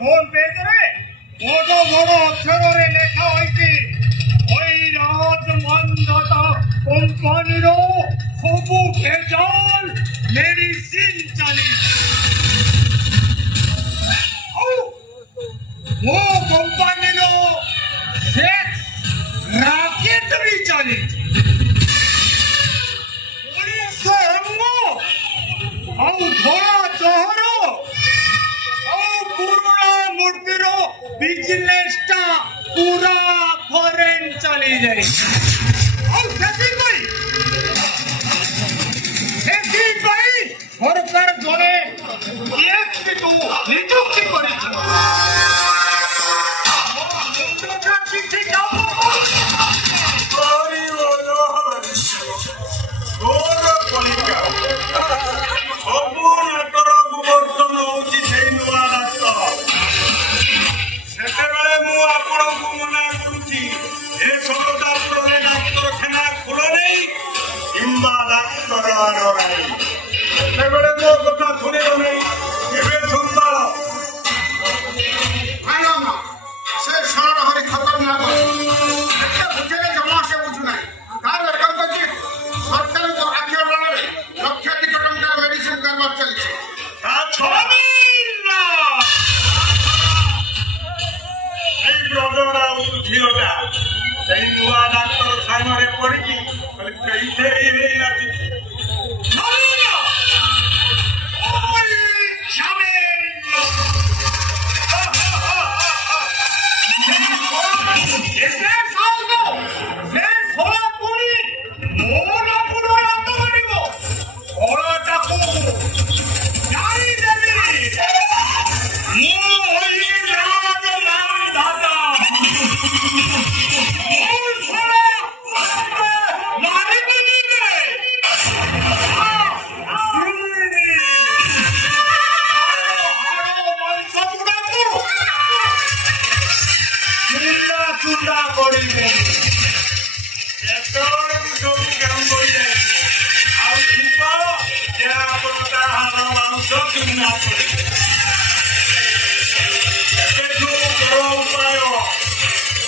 Phone পেয়ে বড় বড় অক্ষরে লেখা হয়েছে ওই রাজ মানদাতা কোম্পানির হবু ভেজাল মেডিসিন চালিয়েছে। वो कंपनी नो सेक्स रॉकेट भी चली और थोड़ा चोहरो और पूरा मूर्तिरो बिजनेस टा पूरा फॉरेन चली जाए और देखी भाई सरकार जोरे एक भी तो नियुक्ति करी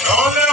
No,